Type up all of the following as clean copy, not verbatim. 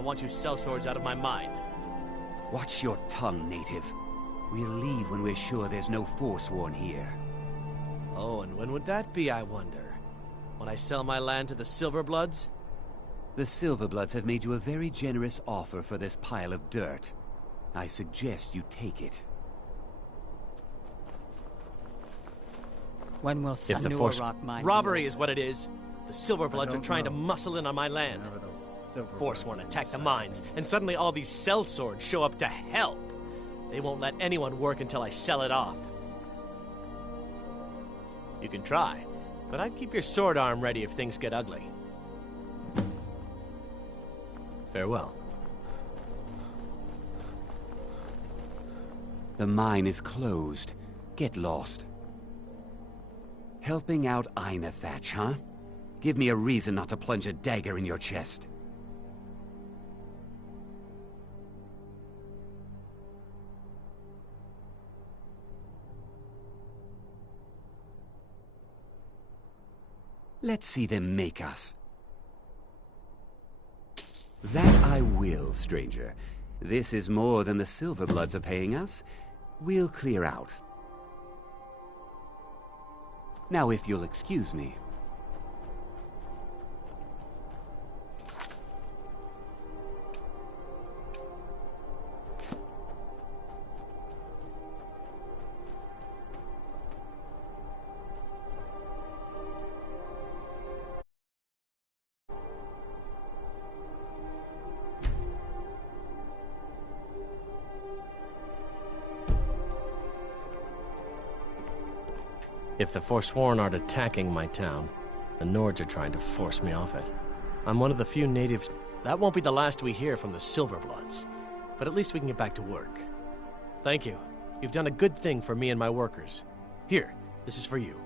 I want you sellswords out of my mind. Watch your tongue, native. We'll leave when we're sure there's no Forsworn here. Oh, and when would that be, I wonder? When I sell my land to the Silverbloods? The Silverbloods have made you a very generous offer for this pile of dirt. I suggest you take it. When will Sanua rock mine? Robbery is what it is. The Silverbloods are trying to muscle in on my land. Forsworn attack the mines, and suddenly all these sellswords show up to help. They won't let anyone work until I sell it off. You can try, but I'd keep your sword arm ready if things get ugly. Farewell. The mine is closed. Get lost. Helping out Ina Thatch, huh? Give me a reason not to plunge a dagger in your chest. Let's see them make us. That I will, stranger. This is more than the Silverbloods are paying us. We'll clear out. Now, if you'll excuse me. If the Forsworn aren't attacking my town, the Nords are trying to force me off it. I'm one of the few natives. That won't be the last we hear from the Silverbloods, but at least we can get back to work. Thank you. You've done a good thing for me and my workers. Here, this is for you.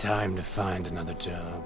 Time to find another job.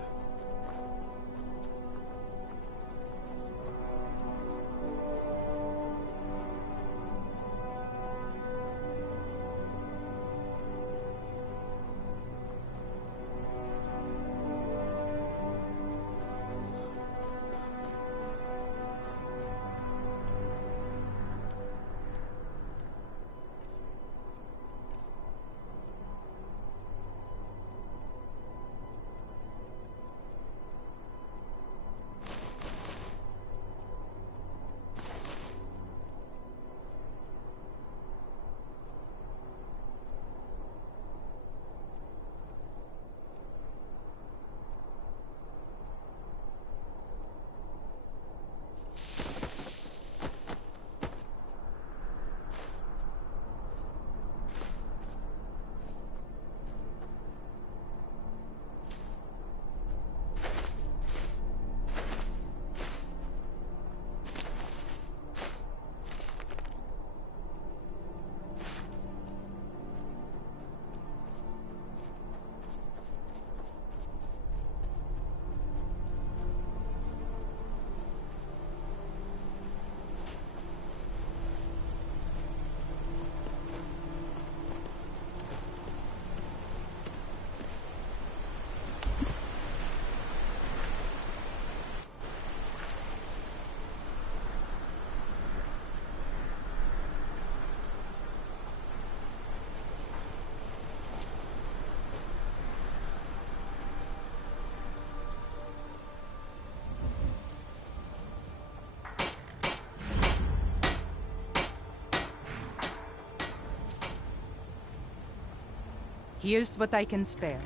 Here's what I can spare.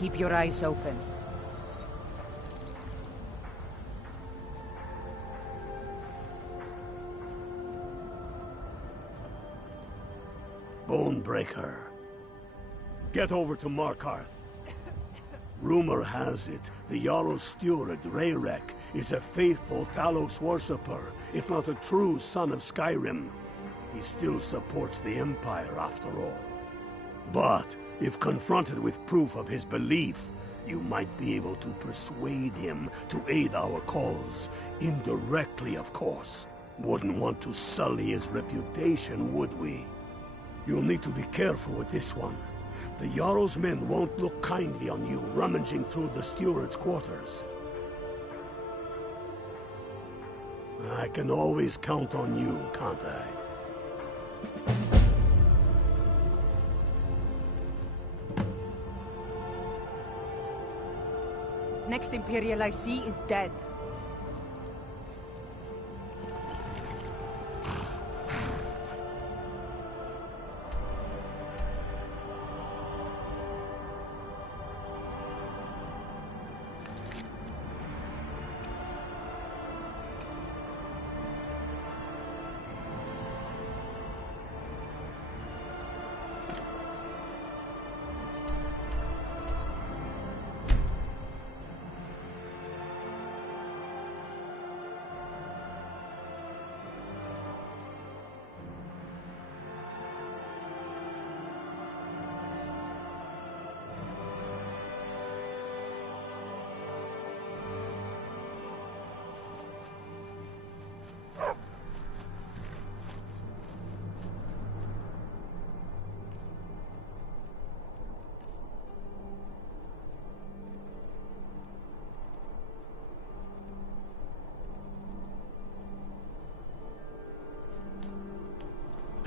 Keep your eyes open. Bonebreaker. Get over to Markarth. Rumor has it, the Jarl's steward, Rayrek, is a faithful Talos worshipper, if not a true son of Skyrim. He still supports the Empire, after all. But, if confronted with proof of his belief, you might be able to persuade him to aid our cause. Indirectly, of course. Wouldn't want to sully his reputation, would we? You'll need to be careful with this one. The Jarl's men won't look kindly on you rummaging through the steward's quarters. I can always count on you, can't I? Next Imperial I see is dead.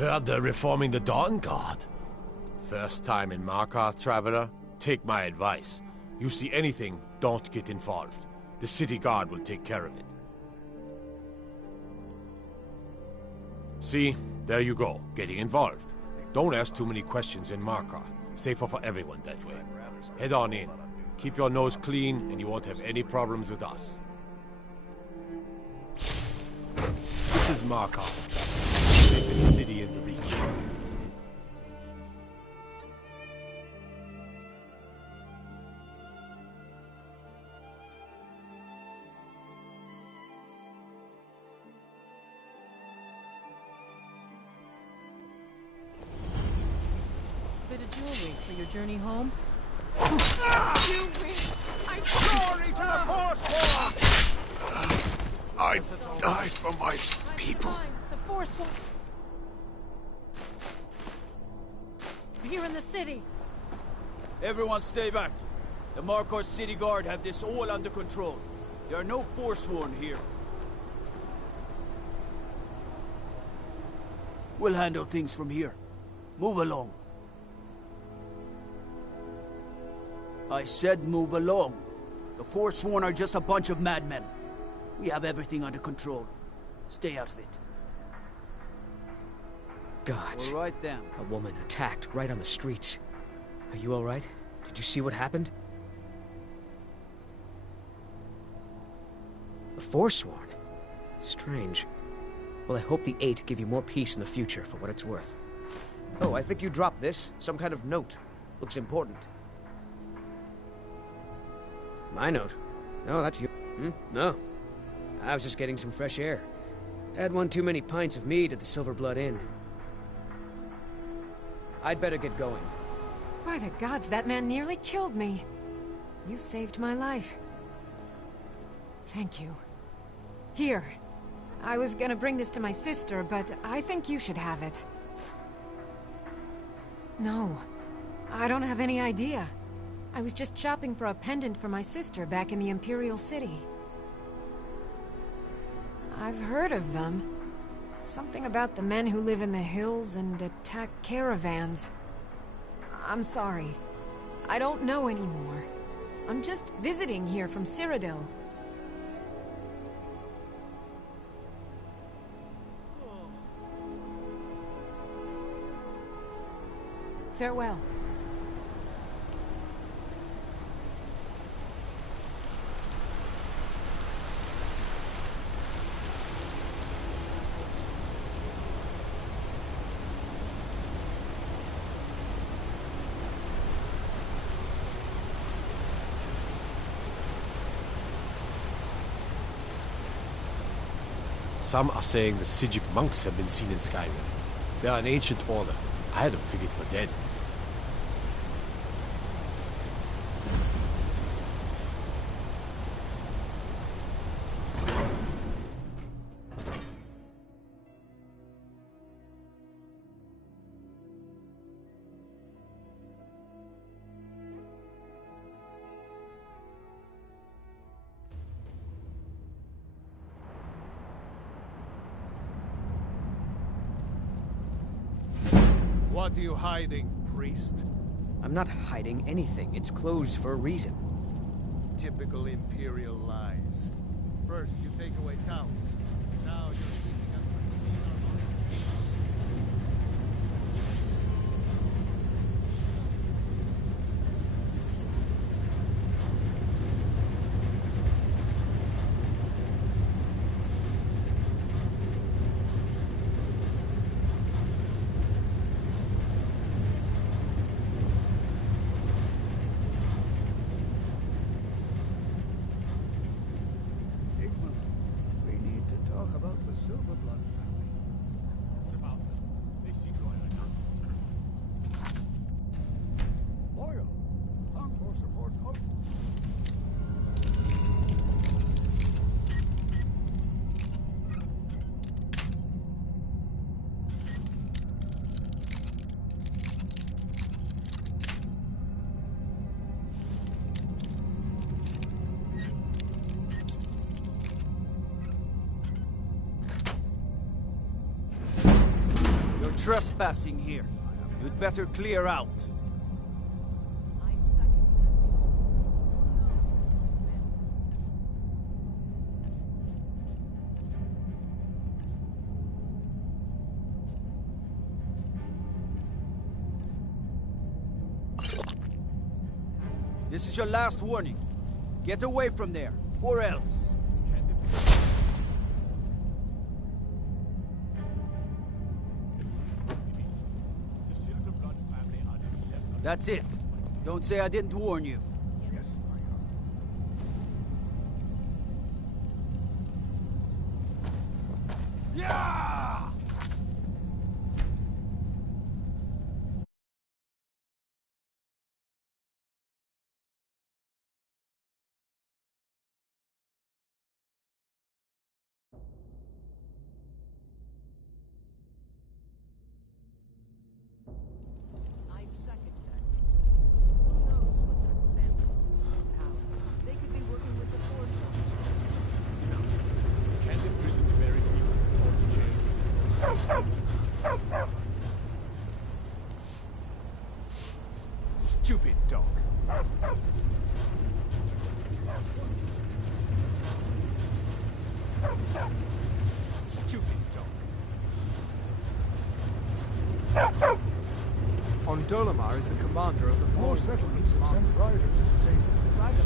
Heard they're reforming the Dawn Guard. First time in Markarth, traveler? Take my advice. You see anything, don't get involved. The city guard will take care of it. See? There you go, getting involved. Don't ask too many questions in Markarth. Safer for everyone that way. Head on in. Keep your nose clean, and you won't have any problems with us. This is Markarth. Safest city in the Reach. Bit of jewelry for your journey home? You win! I'm sorry to the Forsworn! I died for my people. The Force will... Here in the city. Everyone stay back. The Markarth City Guard have this all under control. There are no Forsworn here. We'll handle things from here. Move along. I said move along. The Forsworn are just a bunch of madmen. We have everything under control. Stay out of it. Gods. All right then. A woman attacked right on the streets. Are you all right? Did you see what happened? The Forsworn? Strange. Well, I hope the Eight give you more peace in the future for what it's worth. Oh, I think you dropped this. Some kind of note. Looks important. My note? No, that's you. No. I was just getting some fresh air. Had one too many pints of mead at the Silver Blood Inn. I'd better get going. By the gods, that man nearly killed me. You saved my life. Thank you. Here. I was gonna bring this to my sister, but I think you should have it. No. I don't have any idea. I was just shopping for a pendant for my sister back in the Imperial City. I've heard of them. Something about the men who live in the hills and attack caravans. I'm sorry. I don't know anymore. I'm just visiting here from Cyrodiil. Farewell. Some are saying the Sijic monks have been seen in Skyrim. They are an ancient order. I had them figured for dead. What are you hiding, priest? I'm not hiding anything. It's closed for a reason. Typical Imperial lies. First, you take away towns. Now you're keeping us from seeing our money. Trespassing here. You'd better clear out. This is your last warning. Get away from there, or else. That's it. Don't say I didn't warn you. Yeah! I second that. Who knows what type of family power? They could be working with the Force One. Can't imprison the very people or to jail. Stupid dog. Stupid dog. On Dolomar is the commander of the Force settlements have sent riders to save the dragon.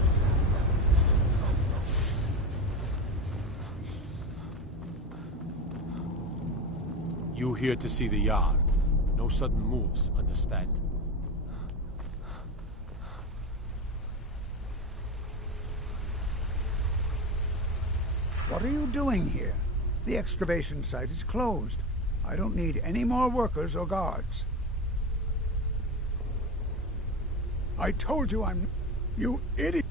You here to see the Yard. No sudden moves, understand? What are you doing here? The excavation site is closed. I don't need any more workers or guards. I told you You idiot!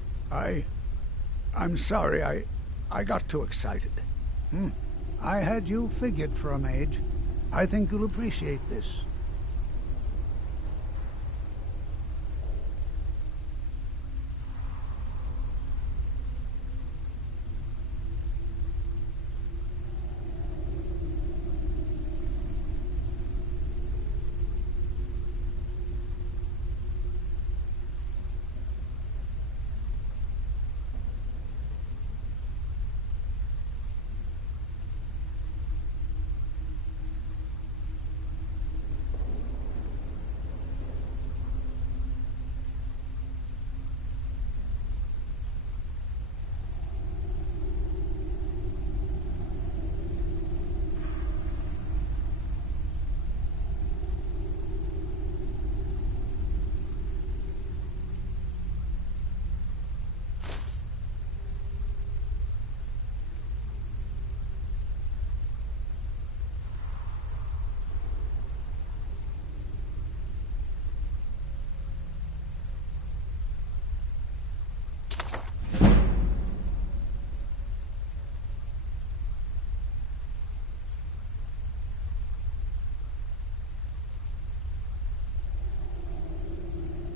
I'm sorry, I got too excited. I had you figured for a mage. I think you'll appreciate this.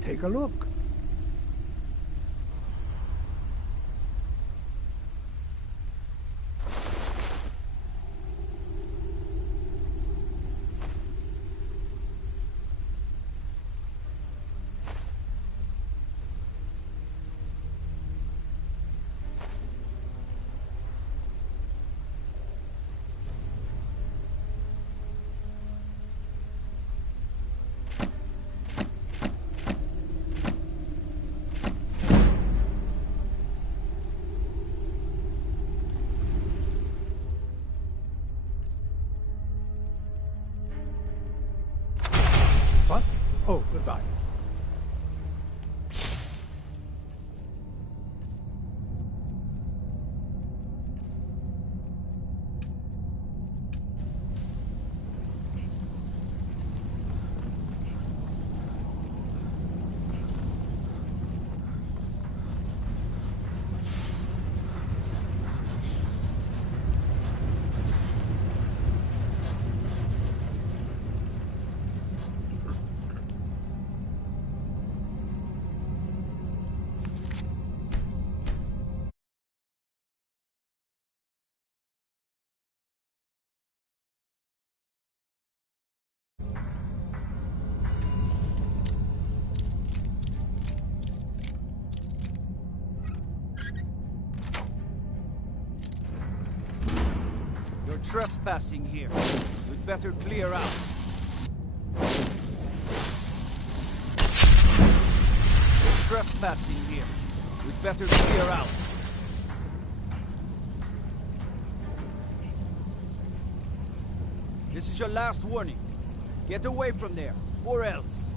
Take a look. What? Oh, goodbye. You're trespassing here. We'd better clear out. trespassing here. We'd better clear out. This is your last warning. Get away from there, or else.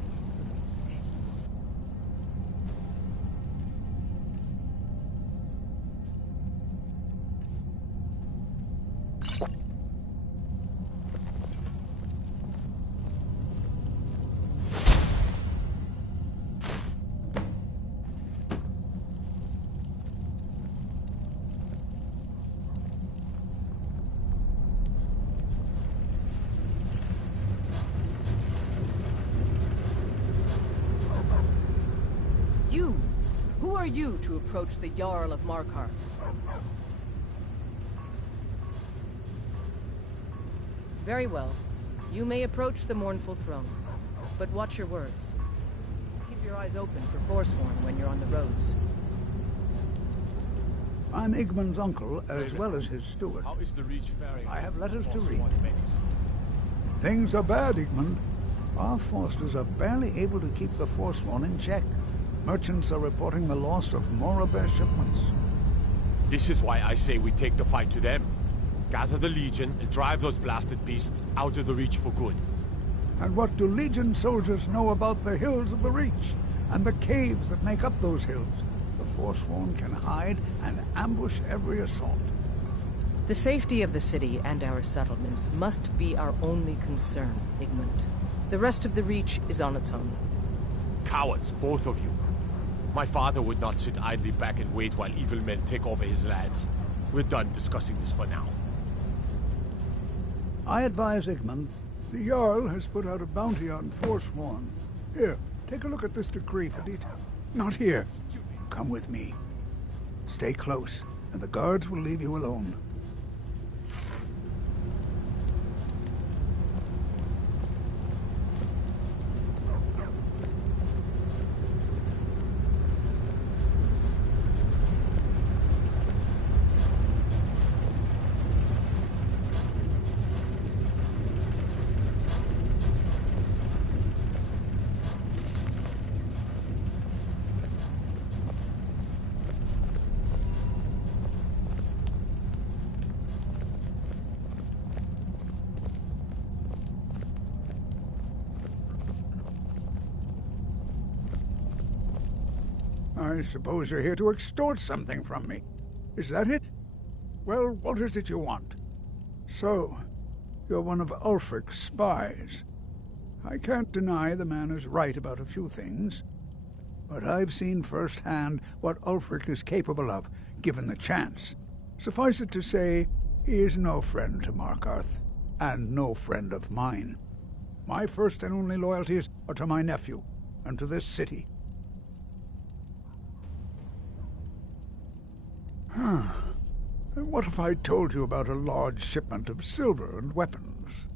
You! Who are you to approach the Jarl of Markarth? Very well. You may approach the mournful throne, but watch your words. Keep your eyes open for Forsworn when you're on the roads. I'm Igmund's uncle, as well as his steward. How is the Reach faring? I have letters to read. Makes? Things are bad, Igmund. Our forces are barely able to keep the Forsworn in check. Merchants are reporting the loss of more of their shipments. This is why I say we take the fight to them. Gather the Legion and drive those blasted beasts out of the Reach for good. And what do Legion soldiers know about the hills of the Reach, and the caves that make up those hills? The Forsworn can hide and ambush every assault. The safety of the city and our settlements must be our only concern, Igmund. The rest of the Reach is on its own. Cowards, both of you. My father would not sit idly back and wait while evil men take over his lands. We're done discussing this for now. I advise Igmund. The Jarl has put out a bounty on Forsworn. Here, take a look at this decree for detail. Not here. Come with me. Stay close, and the guards will leave you alone. I suppose you're here to extort something from me. Is that it? Well, what is it you want? So, you're one of Ulfric's spies. I can't deny the man is right about a few things, but I've seen firsthand what Ulfric is capable of, given the chance. Suffice it to say, he is no friend to Markarth, and no friend of mine. My first and only loyalties are to my nephew, and to this city. And what if I told you about a large shipment of silver and weapons?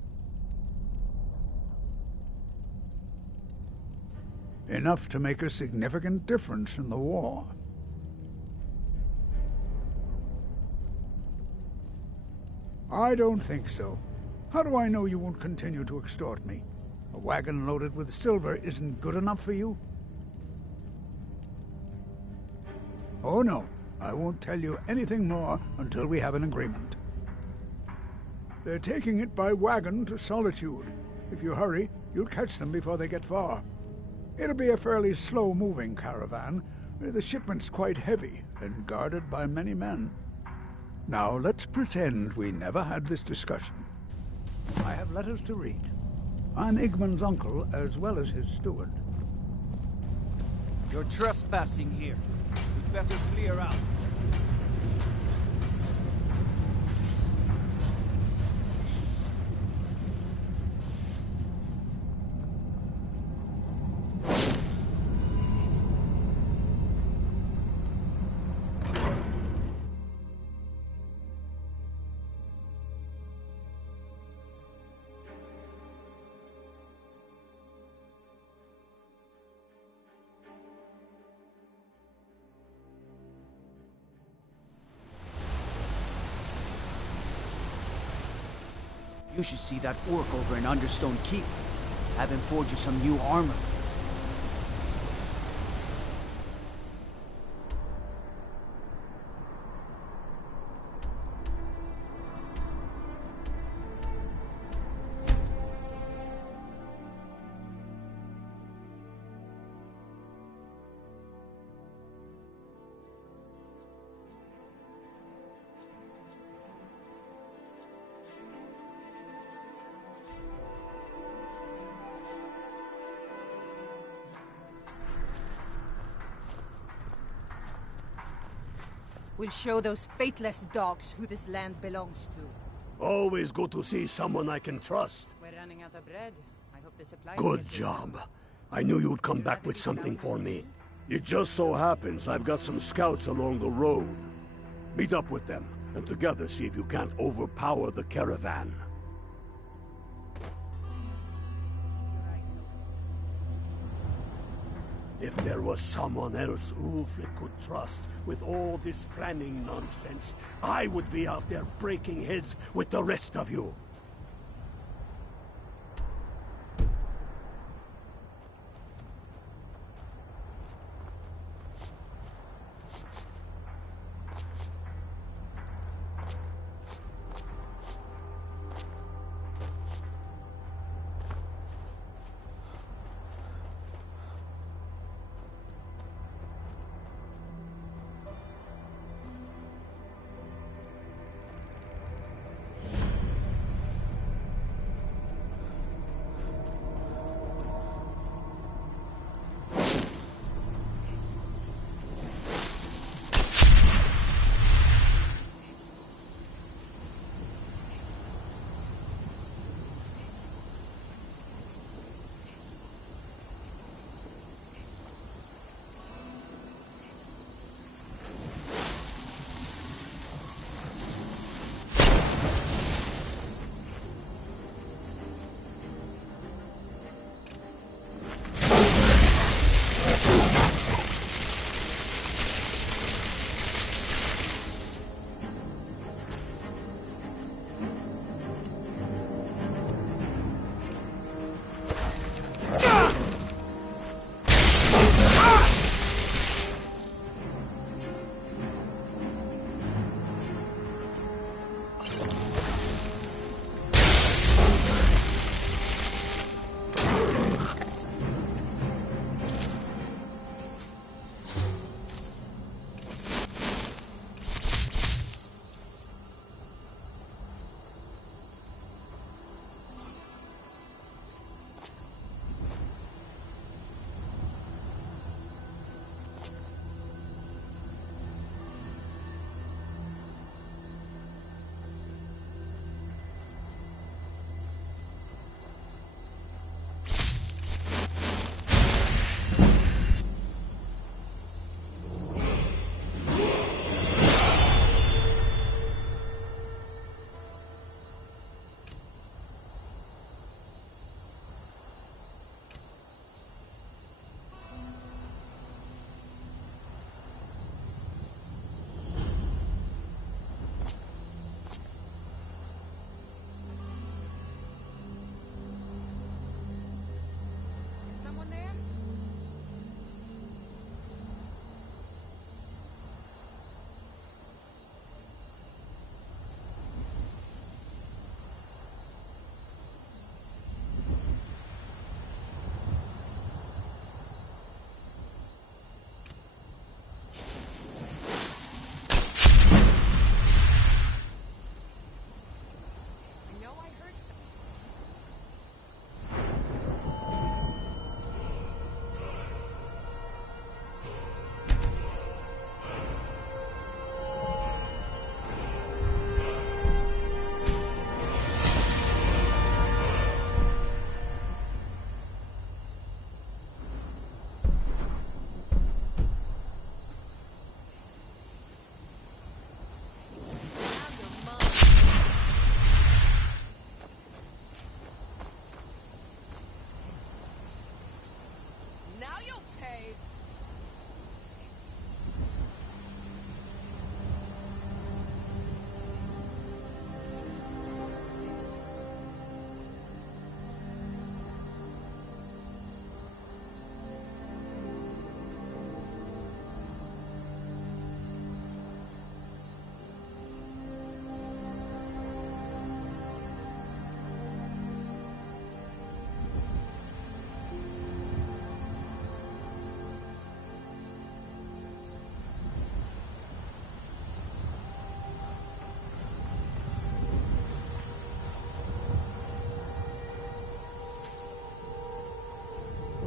Enough to make a significant difference in the war. I don't think so. How do I know you won't continue to extort me? A wagon loaded with silver isn't good enough for you? Oh no. I won't tell you anything more until we have an agreement. They're taking it by wagon to Solitude. If you hurry, you'll catch them before they get far. It'll be a fairly slow-moving caravan. The shipment's quite heavy and guarded by many men. Now, let's pretend we never had this discussion. I have letters to read. I'm Igmund's uncle, as well as his steward. You're trespassing here. We'd better clear out. You should see that orc over in Understone Keep. Have him forge you some new armor. We'll show those faithless dogs who this land belongs to. Always good to see someone I can trust. We're running out of bread. I hope the supplies Good get job. I knew you'd come back with something for me. It just so happens I've got some scouts along the road. Meet up with them, and together see if you can't overpower the caravan. If there was someone else Ulfric could trust with all this planning nonsense, I would be out there breaking heads with the rest of you.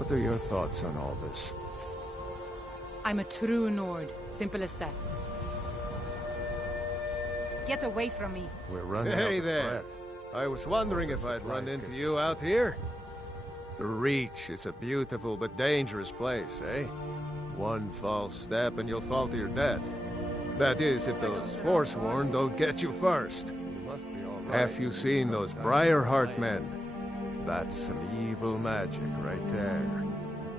What are your thoughts on all this? I'm a true Nord. Simple as that. Get away from me. We're running Hey out of there. bread. I was wondering if I'd run into you out here. The Reach is a beautiful but dangerous place, eh? One false step and you'll fall to your death. That is, if those Forsworn don't get you first. You must be all right. Have you seen those Briarheart men? That's some evil magic right there.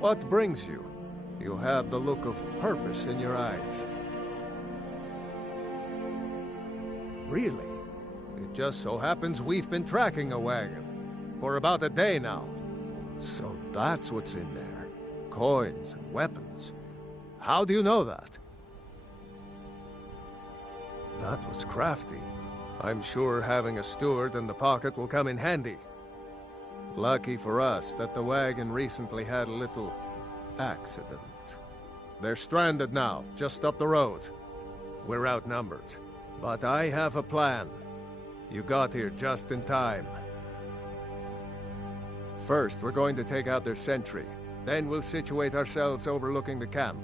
What brings you? You have the look of purpose in your eyes. Really? It just so happens we've been tracking a wagon for about a day now. So that's what's in there. Coins and weapons. How do you know that? That was crafty. I'm sure having a steward in the pocket will come in handy. Lucky for us that the wagon recently had a little accident. They're stranded now, just up the road. We're outnumbered. But I have a plan. You got here just in time. First, we're going to take out their sentry. Then we'll situate ourselves overlooking the camp.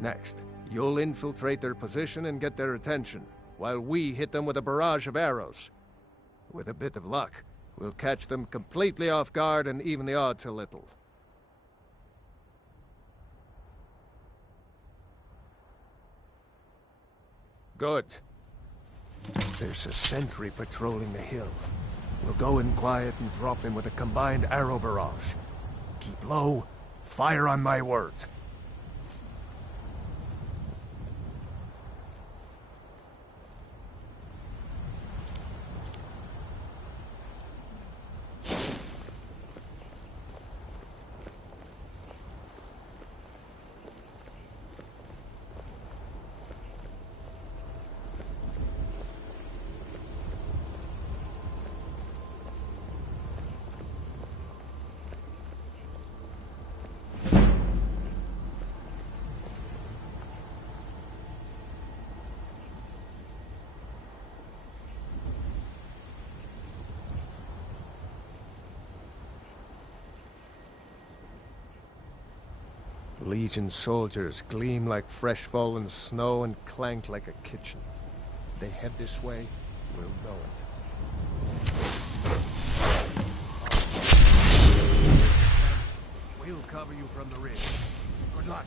Next, you'll infiltrate their position and get their attention, while we hit them with a barrage of arrows. With a bit of luck, we'll catch them completely off guard and even the odds a little. Good. There's a sentry patrolling the hill. We'll go in quiet and drop him with a combined arrow barrage. Keep low, fire on my word. Legion soldiers gleam like fresh fallen snow and clank like a kitchen. They head this way, we'll know it. We'll cover you from the rear. Good luck.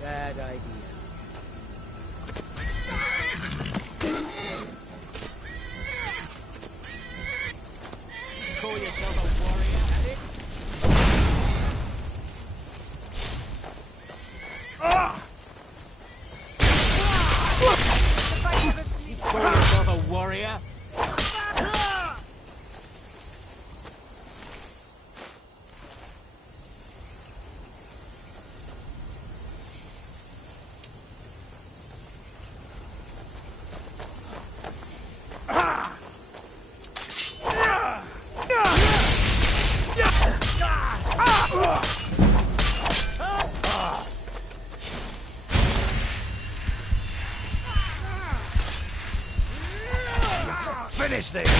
Bad idea. Call yourself a warrior, had it? Call yourself a warrior? Finish this!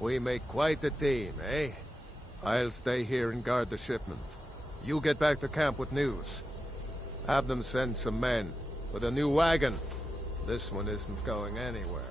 We make quite a team, eh? I'll stay here and guard the shipment. You get back to camp with news. Have them send some men with a new wagon. This one isn't going anywhere.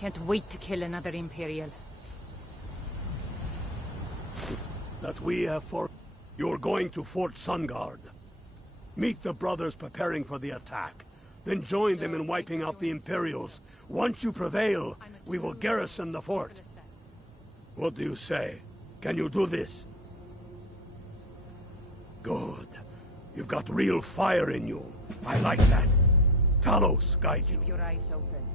Can't wait to kill another Imperial. That we have for... You're going to Fort Sunguard. Meet the brothers preparing for the attack. Then join them in wiping out the Imperials. Once you prevail, we will garrison the fort. What do you say? Can you do this? Good. You've got real fire in you. I like that. Talos, guide you. Keep your eyes open.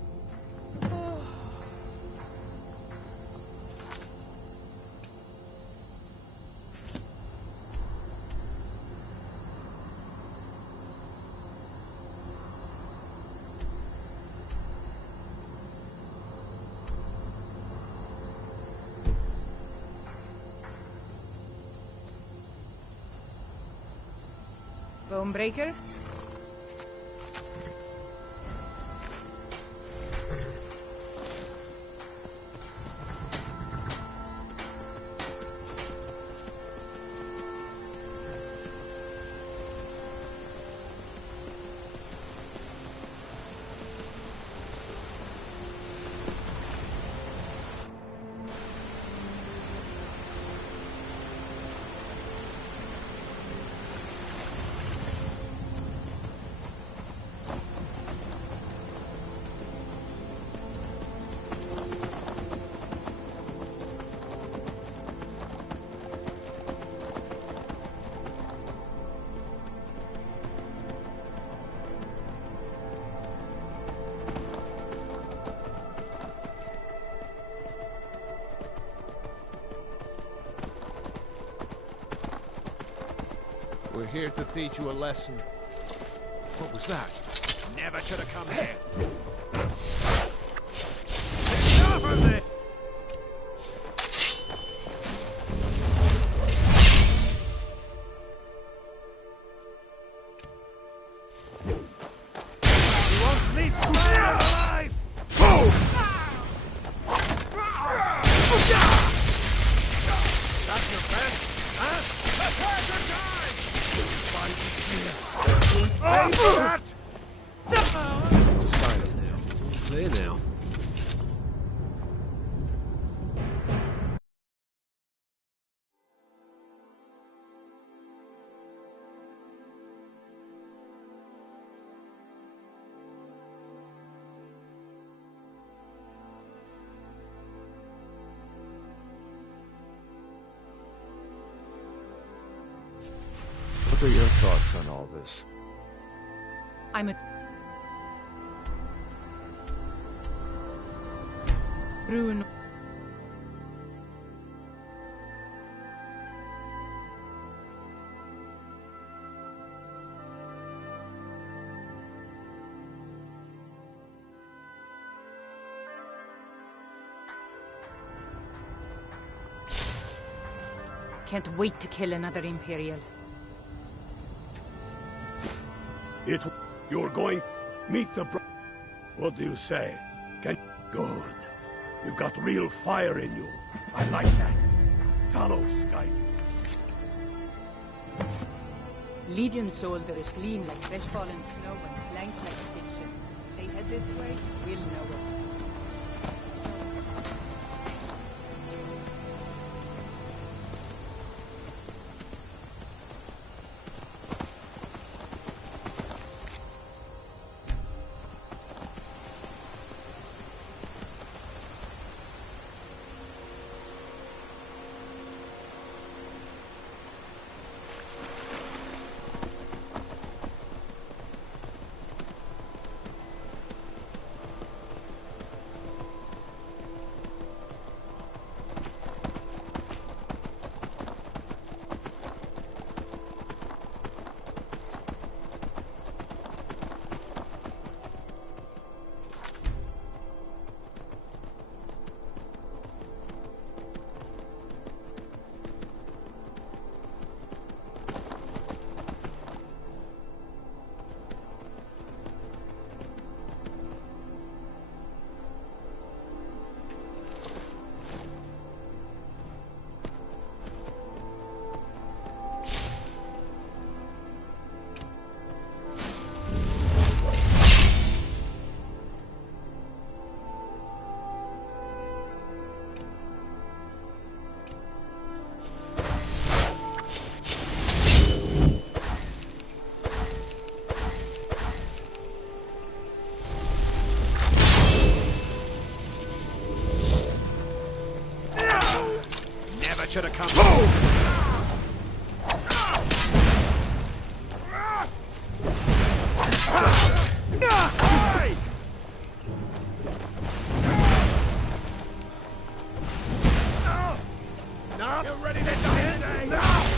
Bonebreaker? We're here to teach you a lesson. What was that? Never should have come here. Cover me! You won't leave Skyrim alive! That's your best, huh? Prepare to die! It's silent now. It's all clear now. What are your thoughts on all this? I'm a... Ruin... Can't wait to kill another Imperial. You're going... Meet the What do you say? Good. You've got real fire in you. I like that. Talos, guide you. Legion soldiers gleam like fresh fallen snow and flank like fiction. They head this way, we'll know it. should have come. Now you're ready to die today.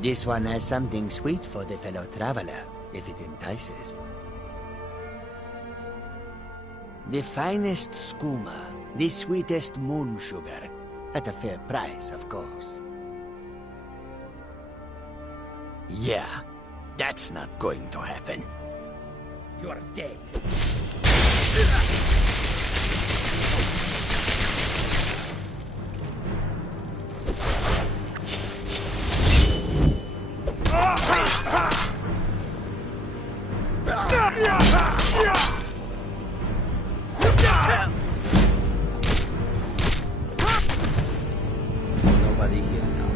This one has something sweet for the fellow traveler, if it entices. The finest skooma, the sweetest moon sugar, at a fair price, of course. Yeah, that's not going to happen. You're dead. Nobody here now.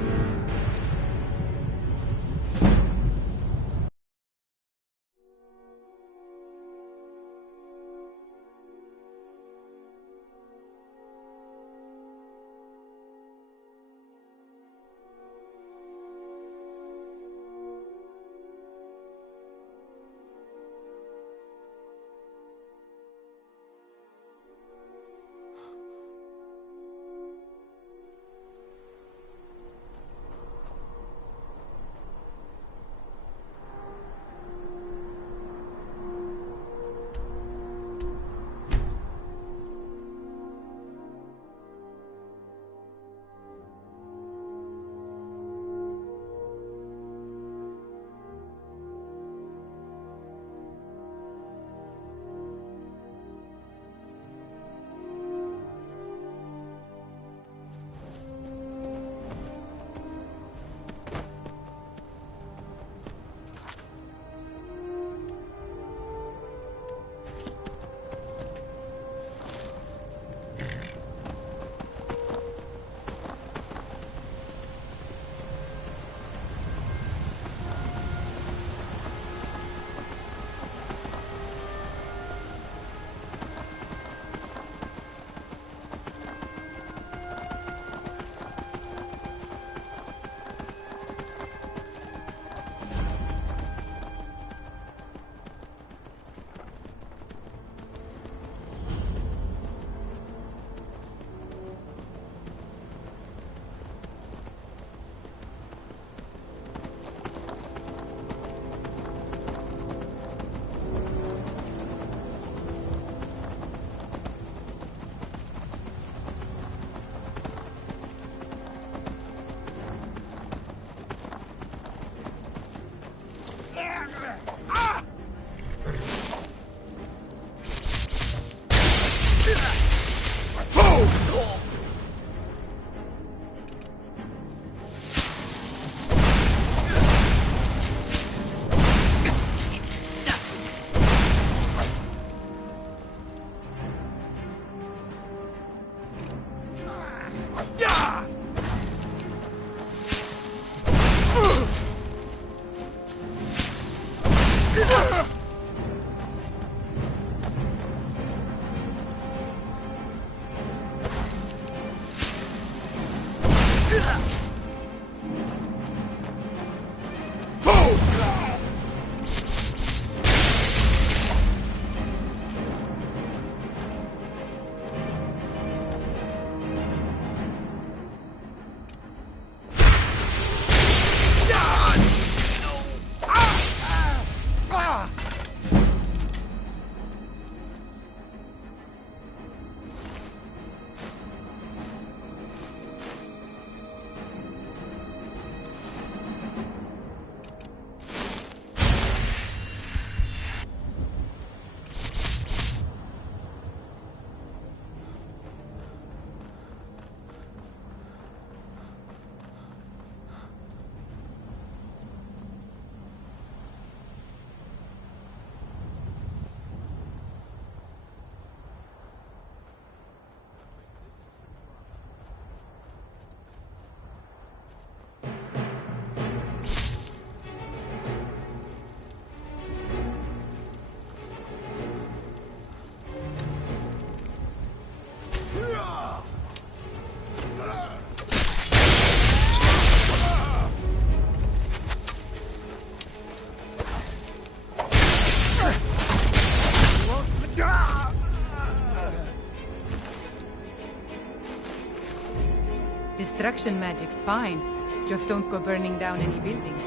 Destruction magic's fine, Just don't go burning down any buildings.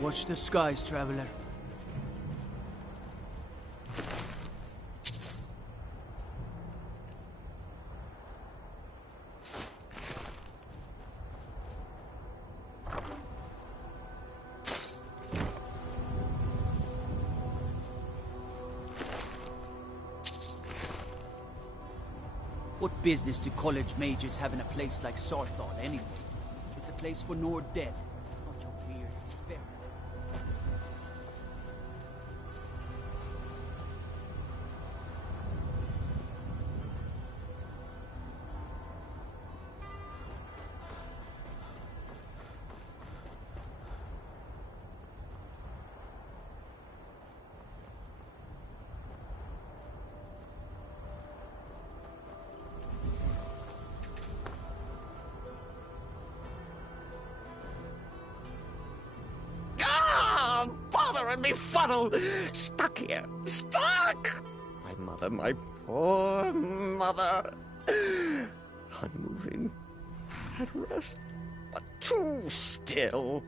Watch the skies, traveler. What business do college mages have in a place like Sarthal, anyway? It's a place for Nord dead, not your weird experiments. And befuddled, stuck here, stuck! My poor mother, unmoving, at rest, but too still.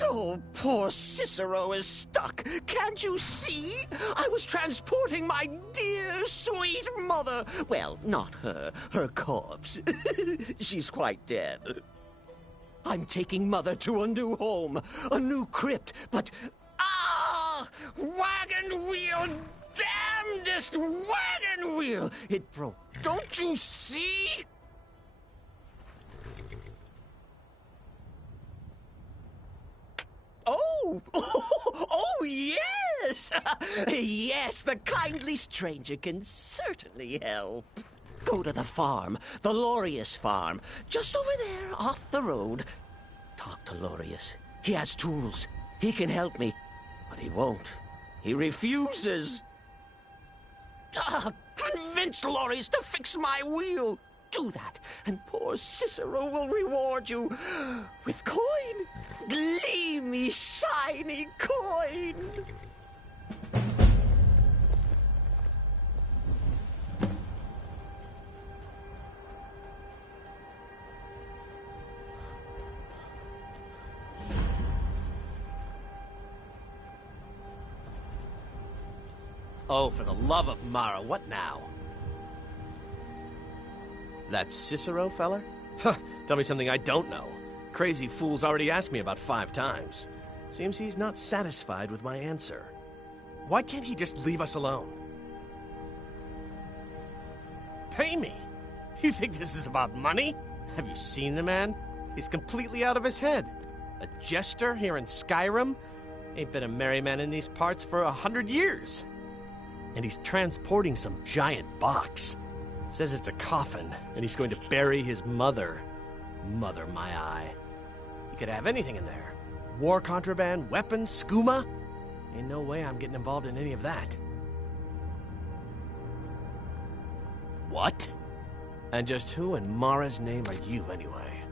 Oh, poor Cicero is stuck. Can't you see? I was transporting my dear, sweet mother. Well, not her corpse. She's quite dead. I'm taking Mother to a new home, a new crypt, but... Ah! Wagon wheel! Damnedest wagon wheel! It broke. Don't you see? Oh! Oh, yes! Yes, the kindly stranger can certainly help. Go to the farm, the Lorius farm, just over there, off the road. Talk to Lorius. He has tools. He can help me. But he won't. He refuses. Convince Lorius to fix my wheel. Do that, and poor Cicero will reward you with coin. Gleamy, shiny coin. Oh, for the love of Mara, what now? That Cicero feller? Huh, tell me something I don't know. Crazy fool's already asked me about 5 times. Seems he's not satisfied with my answer. Why can't he just leave us alone? Pay me? You think this is about money? Have you seen the man? He's completely out of his head. A jester here in Skyrim? Ain't been a merry man in these parts for 100 years. And he's transporting some giant box. Says it's a coffin, and he's going to bury his mother. Mother, my eye. You could have anything in there. War contraband, weapons, skooma. Ain't no way I'm getting involved in any of that. What? And just who in Mara's name are you, anyway?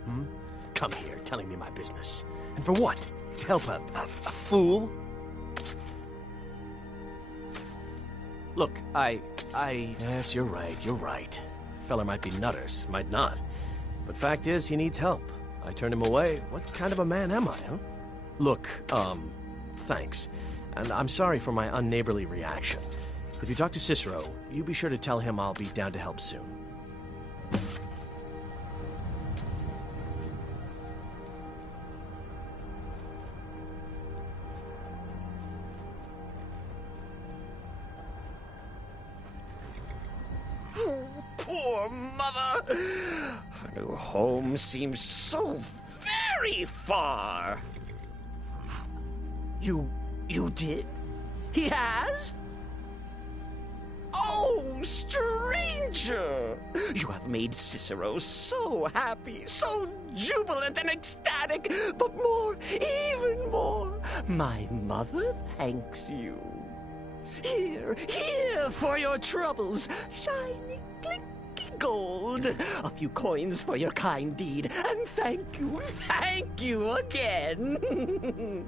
Come here, telling me my business. And for what? To help a fool? Look, Yes, you're right. Feller might be nutters, might not. But fact is, he needs help. I turned him away. What kind of a man am I, huh? Look, thanks. And I'm sorry for my unneighborly reaction. If you talk to Cicero, you be sure to tell him I'll be down to help soon. Poor mother! Her new home seems so very far. You did? He has? Oh, stranger! You have made Cicero so happy, so jubilant and ecstatic, but more, even more, my mother thanks you. Here for your troubles, shiny, clinky gold. A few coins for your kind deed, and thank you again.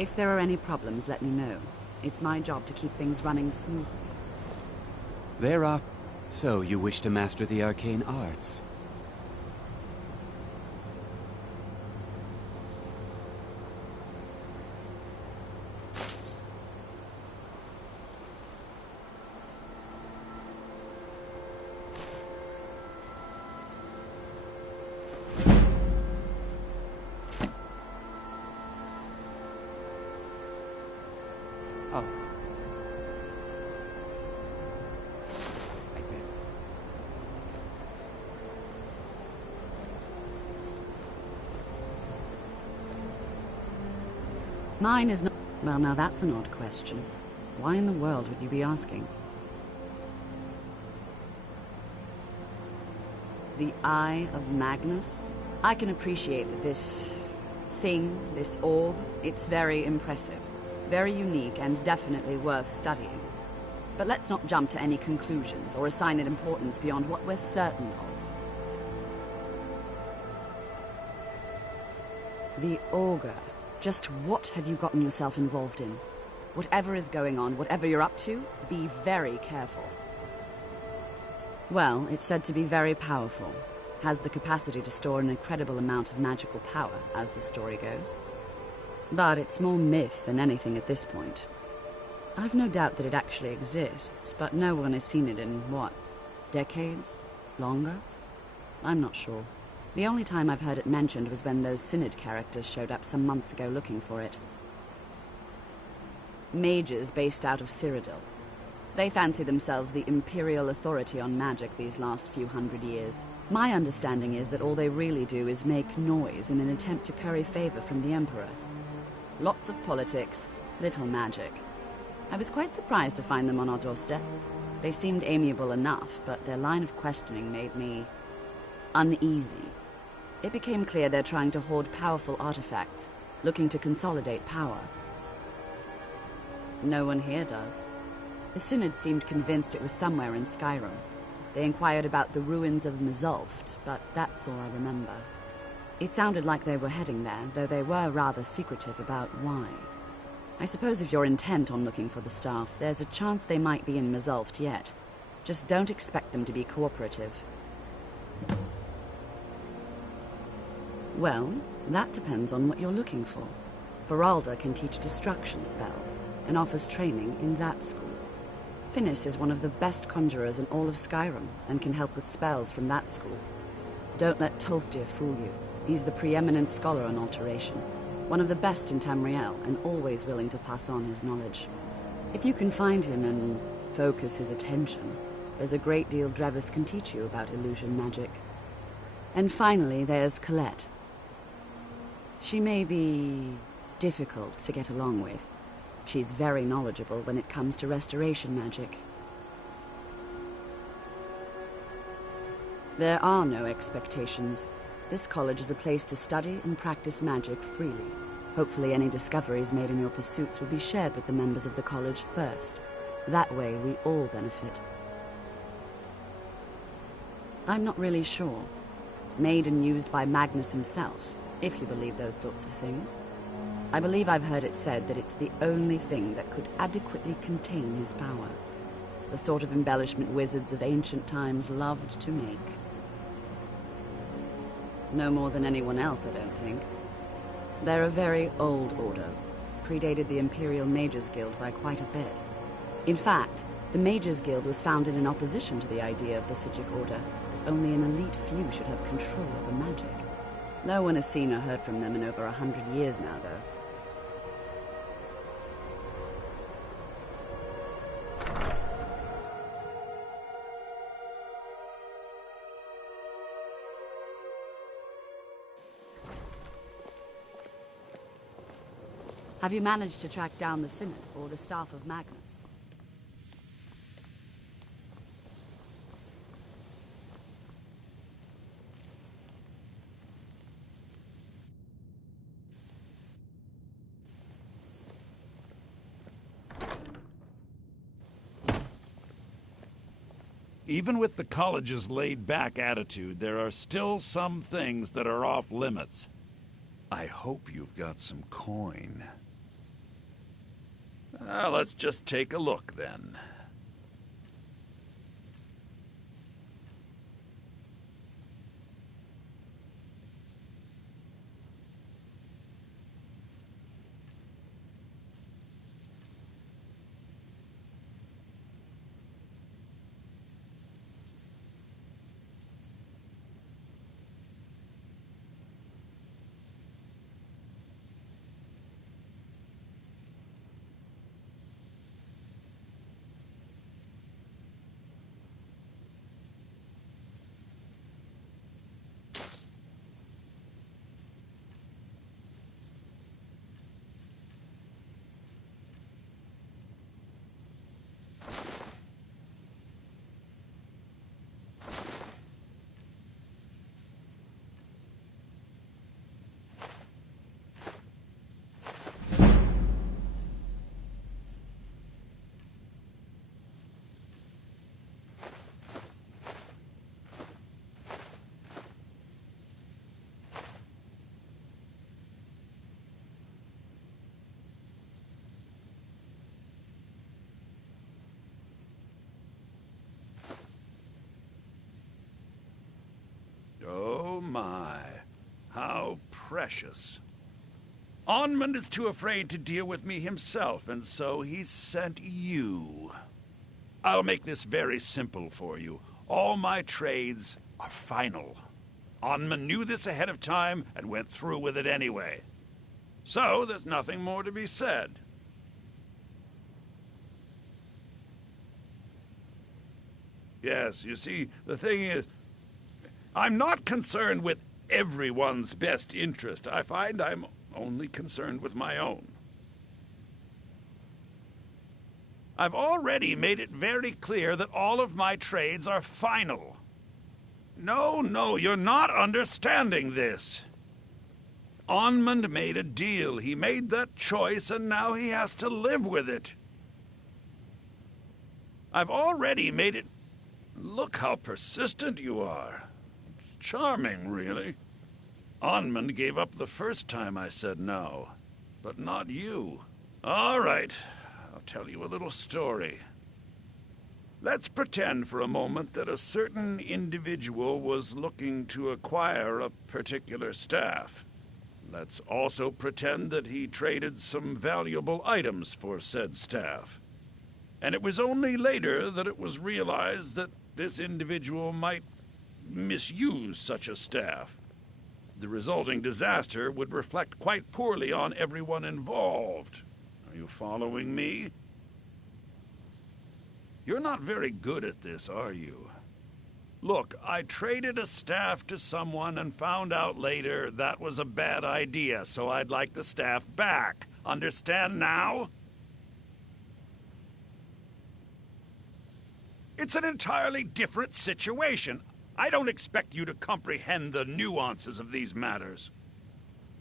If there are any problems, let me know. It's my job to keep things running smoothly. There are... So, you wish to master the arcane arts? Oh. Mine is not... Well, now that's an odd question. Why in the world would you be asking? The Eye of Magnus? I can appreciate that this thing, this orb, it's very impressive. Very unique and definitely worth studying. But let's not jump to any conclusions or assign it importance beyond what we're certain of. The Augur. Just what have you gotten yourself involved in? Whatever is going on, whatever you're up to, be very careful. Well, it's said to be very powerful. Has the capacity to store an incredible amount of magical power, as the story goes. But it's more myth than anything at this point. I've no doubt that it actually exists, but no one has seen it in, what, decades? Longer? I'm not sure. The only time I've heard it mentioned was when those Synod characters showed up some months ago looking for it. Mages based out of Cyrodiil. They fancy themselves the imperial authority on magic these last few hundred years. My understanding is that all they really do is make noise in an attempt to curry favor from the Emperor. Lots of politics, little magic. I was quite surprised to find them on our doorstep. They seemed amiable enough, but their line of questioning made me uneasy. It became clear they're trying to hoard powerful artifacts, looking to consolidate power. No one here does. The Synod seemed convinced it was somewhere in Skyrim. They inquired about the ruins of Mzulft, but that's all I remember. It sounded like they were heading there, though they were rather secretive about why. I suppose if you're intent on looking for the staff, there's a chance they might be in Mzulft yet. Just don't expect them to be cooperative. Well, that depends on what you're looking for. Feralda can teach destruction spells, and offers training in that school. Finis is one of the best conjurers in all of Skyrim, and can help with spells from that school. Don't let Tolfdir fool you. He's the preeminent scholar on alteration, one of the best in Tamriel, and always willing to pass on his knowledge. If you can find him and focus his attention, there's a great deal Drevis can teach you about illusion magic. And finally, there's Colette. She may be difficult to get along with. She's very knowledgeable when it comes to restoration magic. There are no expectations. This college is a place to study and practice magic freely. Hopefully any discoveries made in your pursuits will be shared with the members of the college first. That way we all benefit. I'm not really sure. Made and used by Magnus himself, if you believe those sorts of things. I believe I've heard it said that it's the only thing that could adequately contain his power. The sort of embellishment wizards of ancient times loved to make. No more than anyone else, I don't think. They're a very old order, predated the Imperial Mages Guild by quite a bit. In fact, the Mages Guild was founded in opposition to the idea of the Psijic Order, that only an elite few should have control over magic. No one has seen or heard from them in over 100 years now, though. Have you managed to track down the Synod or the staff of Magnus? Even with the college's laid-back attitude, there are still some things that are off limits. I hope you've got some coin. Let's just take a look, then. Oh my, how precious. Onmund is too afraid to deal with me himself, and so he sent you. I'll make this very simple for you. All my trades are final. Onmund knew this ahead of time and went through with it anyway. So there's nothing more to be said. Yes, you see, the thing is, I'm not concerned with everyone's best interest. I find I'm only concerned with my own. I've already made it very clear that all of my trades are final. No, you're not understanding this. Onmund made a deal. He made that choice, and now he has to live with it. I've already made it... Look how persistent you are. It's charming, really. Onmund gave up the first time I said no, but not you. All right, I'll tell you a little story. Let's pretend for a moment that a certain individual was looking to acquire a particular staff. Let's also pretend that he traded some valuable items for said staff. And it was only later that it was realized that this individual might misuse such a staff. The resulting disaster would reflect quite poorly on everyone involved. Are you following me? You're not very good at this, are you? Look, I traded a staff to someone and found out later that was a bad idea, so I'd like the staff back. Understand now? It's an entirely different situation. I don't expect you to comprehend the nuances of these matters.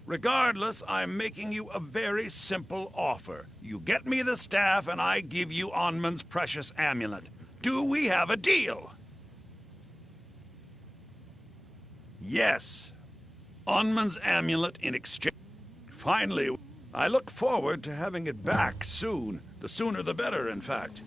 Regardless, I'm making you a very simple offer. You get me the staff, and I give you Onmund's precious amulet. Do we have a deal? Yes. Onmund's amulet in exchange. Finally, I look forward to having it back soon. The sooner the better, in fact.